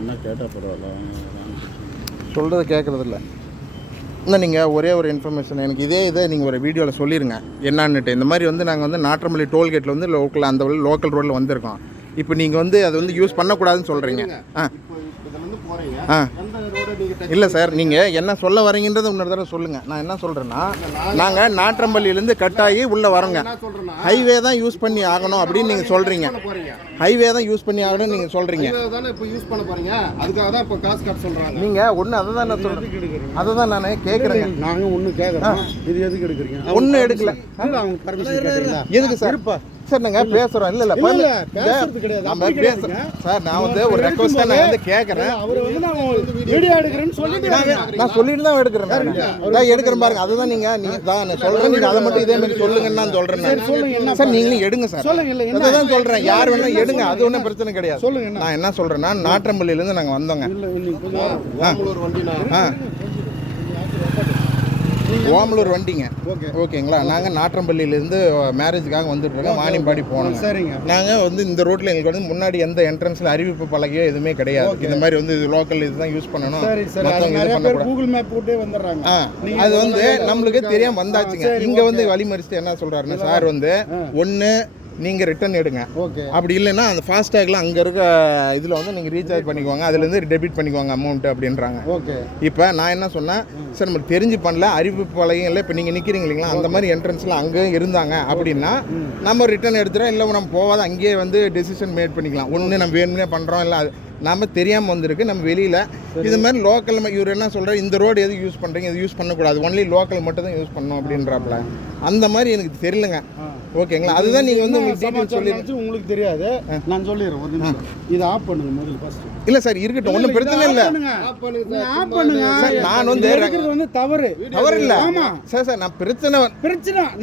என்ன கேட்டால் பரவாயில்ல, சொல்கிறத கேட்குறதில்ல. இன்னும் நீங்கள் ஒரே ஒரு இன்ஃபர்மேஷன் எனக்கு இதை நீங்கள் ஒரு வீடியோவில் சொல்லிடுங்க என்னான்னுட்டு. இந்த மாதிரி வந்து நாங்கள் வந்து நாற்றம்பள்ளி டோல்கேட்டில் வந்து லோக்கல் அந்த லோக்கல் ரோட்டில் வந்திருக்கோம். இப்போ நீங்கள் வந்து அதை வந்து யூஸ் பண்ணக்கூடாதுன்னு சொல்கிறீங்க. இல்லை சார், நீங்கள் என்ன சொல்ல வரீங்கன்றதை இன்னொரு தடவை சொல்லுங்கள். நான் என்ன சொல்கிறேன்னா, நாங்கள் நாற்றம்பள்ளியிலேருந்து கட்டாயி உள்ளே வரோங்க. ஹைவே தான் யூஸ் பண்ணி ஆகணும் அப்படின்னு நீங்கள் சொல்கிறீங்க. ஹைவே தான் யூஸ் பண்ணி ஆகணும்னு நீங்கள் சொல்கிறீங்க. நீங்கள் ஒன்று அதை தான் நான் சொல்கிறேன். அதை தான் நான் கேட்குறேங்க. நாங்கள் ஒன்று கேட்குறோம், இது எதுக்கு எடுக்கிறீங்க? ஒன்றும் எடுக்கல. அவங்க பர்மிஷன் கேட்குறீங்களா? எதுக்கு சார்? சார் நாங்கள் பேசுகிறோம். இல்லை நம்ம பேசுகிறோம் சார். நான் வந்து ஒரு ரெக்வஸ்ட்டாக நான் வந்து கேட்குறேன். நான் சொல்லிட்டு தான் எடுக்கிறேன். நான் எடுக்கிறேன் பாருங்க. அதுதான் நீங்கள் தான் சொல்கிறேன். நீங்கள் அதை மட்டும் இதே மாதிரி சொல்லுங்கன்னு நான் சொல்கிறேன் சார். நீங்களும் எடுங்க சார். அதுதான் சொல்கிறேன். யார் வேணாலும் எடுங்க, அது ஒன்றும் பிரச்சனை கிடையாது. சொல்லுங்க. நான் என்ன சொல்கிறேன்னா, நாற்றம்பள்ளியிலேருந்து நாங்கள் வந்தோங்க. ஓமலூர் வண்டிங்க. ஓகேங்களா? நாங்கள் நாற்றம்பள்ளியிலேருந்து மேரேஜுக்காக வந்துட்டுருக்கோம். வாணியம்பாடி போனோம். சரிங்க. நாங்கள் வந்து இந்த ரோட்டில் எங்களுக்கு வந்து முன்னாடி எந்த என்ட்ரன்ஸில் அறிவிப்பு பலகையோ எதுவுமே கிடையாது. இந்த மாதிரி வந்து இது லோக்கல் இதுதான் யூஸ் பண்ணணும், கூகுள் மேப் போட்டு வந்துடுறாங்க. அது வந்து நம்மளுக்கு தெரியாமல் வந்தாச்சுங்க. இங்கே வந்து வழிமறிச்சுட்டு என்ன சொல்கிறாருன்னா, சார் வந்து ஒன்று நீங்கள் ரிட்டர்ன் எடுங்க, அப்படி இல்லைன்னா அந்த ஃபாஸ்டேக்லாம் அங்கே இருக்க இதில் வந்து நீங்கள் ரீசார்ஜ் பண்ணிக்குவாங்க, அதுலேருந்து டெபிட் பண்ணிக்குவாங்க அமௌண்ட்டு அப்படின்றாங்க. ஓகே. இப்போ நான் என்ன சொன்னேன், சார் நம்மளுக்கு தெரிஞ்சு பண்ணல, அறிவிப்பு பலகையில் இப்போ நீங்கள் நிற்கிறீங்க இல்லைங்களா, அந்த மாதிரி என்ட்ரன்ஸில் அங்கே இருந்தாங்க அப்படின்னா நம்ம ரிட்டர்ன் எடுத்துகிறோம். இல்லை நம்ம போகாத அங்கேயே வந்து டெசிஷன் மேட் பண்ணிக்கலாம். ஒன்று நம்ம வேணும்னே பண்ணுறோம், இல்லை நம்ம தெரியாமல் வந்திருக்கு. நம்ம வெளியில் இது மாதிரி லோக்கல் இவர் என்ன சொல்கிறார், இந்த ரோடு எது யூஸ் பண்ணுறீங்க, இது யூஸ் பண்ணக்கூடாது, ஒன்லி லோக்கல் மட்டும் தான் யூஸ் பண்ணணும் அப்படின்றாப்புல. அந்த மாதிரி எனக்கு தெரியலங்க. ஓகேங்களா? அதுதான் நீங்கள் வந்து உங்களுக்கு டீட்டெயில் சொல்லிடுச்சு. உங்களுக்கு தெரியாது, நான் சொல்லிடுறேன். ஒரு நிமிஷம் இதை ஆஃப் பண்ணுங்க முதல்ல ஃபர்ஸ்ட். இல்லை சார், இருக்கட்டும், ஒன்றும் பிரச்சனை இல்லை. ஆஃப் பண்ணுங்க சார். நான் வந்து தவறு இல்லை. ஆமாம் சார். சார் நான் பிரச்சனை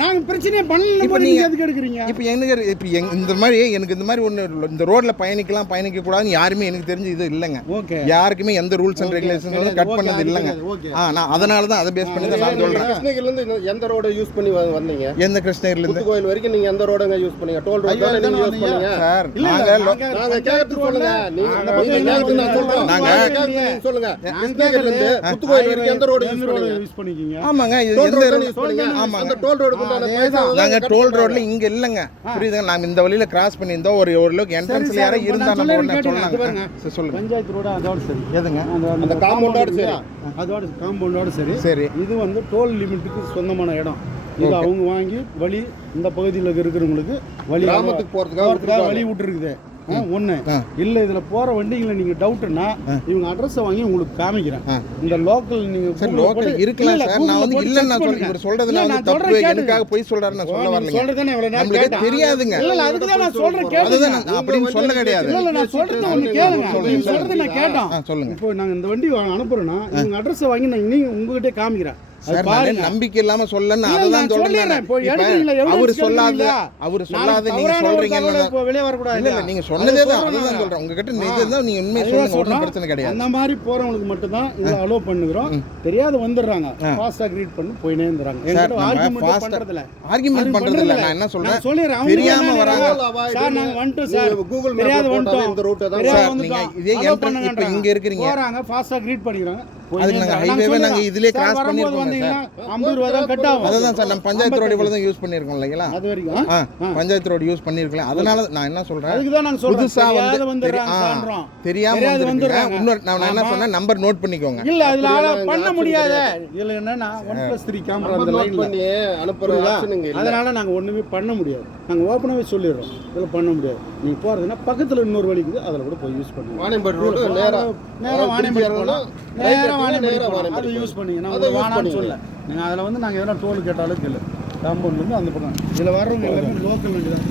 நாங்கள் பிரச்சனையே பண்ணல. இப்போ நீங்கள் எதுக்கு எடுக்கிறீங்க? இப்போ இப்போ இந்த மாதிரி எனக்கு இந்த மாதிரி ஒன்று இந்த ரோட்டில் பயணிக்கக்கூடாதுன்னு யாருமே எனக்கு தெரிஞ்சு இது இல்லைங்க. ஓகே. யாருக்குமே எந்த ரூல்ஸ் அண்ட் ரெகுலேஷன் வந்து கட் பண்ணது இல்லைங்க. நான் அதனால தான் அதை பேஸ் பண்ணி தான் நான் சொல்கிறேன். கிருஷ்ணகிரிலேருந்து எந்த ரோடை யூஸ் பண்ணி வந்தீங்க? எந்த கிருஷ்ணகிரிலேருந்து கோயில் வரைக்கும் நீங்க எந்த ரோடங்க யூஸ் பண்ணீங்க? டோல் ரோட் தான நீங்க யூஸ் பண்ணீங்க சார். நாங்க கேக்குறது சொல்லுங்க. நீங்க நான் சொல்றேன். நாங்க சொல்லுங்க. கிருஷ்ணகிரிலேருந்து புத்துக்கோயில் வரைக்கும் எந்த ரோட் யூஸ் பண்ணீங்க? ஆமாங்க, எந்த ரோட் யூஸ் பண்ணீங்க? ஆமாங்க, அந்த டோல் ரோடுக்கு நாங்க டோல் ரோட்ல இங்க இல்லங்க. புரியுதுங்க? நாங்க இந்த வழியில கிராஸ் பண்ணி இருந்தோம். ஒரு லோக் என்ட்ரன்ஸ்ல யாரோ இருந்தா நம்ம உடனே சொன்னாங்க. சொல்லுங்க. பஞ்சாயத்து ரோட் அதோட சரி. எதுங்க? அந்த காம்பவுண்டோட சரி. அதோட காம்பவுண்டோட சரி. சரி. இது வந்து டோல் லிமிட்டுக்கு சொந்தமான இடம். இது அவங்க வாங்கி வழி இந்த பகுதியில் இருக்கிறவங்களுக்கு வழி கிராமத்துக்கு போகிறதுக்காக வழி விட்டுருக்குது. ஒன்று இல்லை, இதில் போகிற வண்டிங்களை நீங்கள் டவுட்டுன்னா இவங்க அட்ரஸை வாங்கி உங்களுக்கு காமிக்கிறேன். இந்த லோக்கல் நீங்கள் லோக்கல் இருக்கலாம் சார். நான் வந்து இல்லைன்னு நான் சொல்றேன். இவர் சொல்றதுல வந்து தப்பு. எனக்காக போய் சொல்றாரு, நான் சொல்ல வரல. சொல்றதுன்னு எவ்வளவு நேரம் நம்மளுக்கு தெரியாதுங்க. இல்ல அதுக்கு தான் நான் சொல்றேன், கேளுங்க. நான் அப்படின்னு சொல்ல கிடையாது. இல்ல நான் சொல்றது ஒன்னு கேளுங்க. நீங்க சொல்றது நான் கேட்டோம். சொல்லுங்க. இப்போ நாங்க இந்த வண்டி அனுப்புறோம்னா இவங்க அட்ரஸை வாங்கி நீங்க உங்ககிட்ட காமிக்கிறேன். நம்பிக்கை இல்லாம சொல்லன்னு அதான் சொல்றேன். அவரு சொல்லாத நீங்க சொல்றீங்க, வெளியே வரக்கூடாது. இல்ல நீங்க சொன்னதே தான், அதுதான் சொல்றேன். உங்ககிட்ட இதுதான் நீங்க உண்மையை சொல்லுங்க, ஒன்றும் பிரச்சனை கிடையாது. அந்த மாதிரி போறவங்களுக்கு மட்டும் தான் இதை அலோவ் பண்ணுகிறோம். தெரியாத வந்துடுறாங்க, ஃபாஸ்டாக ரீட் பண்ணி போயினே இருந்துறாங்க. ஆர்கியூமெண்ட் பண்றது இல்ல. நான் என்ன சொல்றேன், சொல்லிடுறேன். தெரியாம வராங்க சார். நாங்க வந்துட்டோம் சார், கூகுள் தெரியாத வந்துட்டோம். இந்த ரூட்டை தான் சார் நீங்க இதே என்ட்ரன்ஸ் இப்ப இங்க இருக்கீங்க, போறாங்க ஃபாஸ்டாக ரீட் பண்ணிக்கிறாங்க. அதுக்கு நாங்க ஹைவேவே நாங்க இதுலயே கிராஸ் பண்ணிருக்கோம் சார். 50 ரூபாய் தான் கட் ஆகும். அதுதான் சார், நம்ம பஞ்சாயத்து ரோட் இவ்வளவு தான் யூஸ் பண்ணிருக்கோம் இல்லைங்களா? அது வரைக்கும் பஞ்சாயத்து ரோட் யூஸ் பண்ணிருக்கலாம். அதனால நான் என்ன சொல்றேன், அதுக்கு தான் நாங்க சொல்றோம். புதுசா வந்துறாங்க, தெரியாம வந்துறாங்க. இன்னொரு நான் என்ன சொன்னேன், நம்பர் நோட் பண்ணிக்கோங்க. இல்ல அதுல பண்ண முடியாது. இதுல என்னன்னா 1+3 கேமரா அந்த லைன்ல பண்ணி அனுப்புற ஆப்ஷன் இல்ல. அதனால நாங்க ஒண்ணுமே பண்ண முடியாது. நாங்க ஓபனாவே சொல்லிடுறோம், இதுல பண்ண முடியாது. நீங்க போறதுன்னா பக்கத்துல இன்னொரு வழி இருக்குது, அதுல கூட போய் யூஸ் பண்ணுங்க. வாணியம்பாடி ரோட் நேரா வாணியம்பாடி போலாம். நேரா வாணியம்பாடி அதை யூஸ் பண்ணீங்க. நான் வானான்னு சொல்ல. நீங்கள் அதில் வந்து நாங்கள் எதனா டோல் கேட்டாலும் கேளு. காம்பவுண்ட்லேருந்து அந்த பக்கம் இதில் வர்றவங்க எல்லாமே லோக்கல் வண்டி தான்.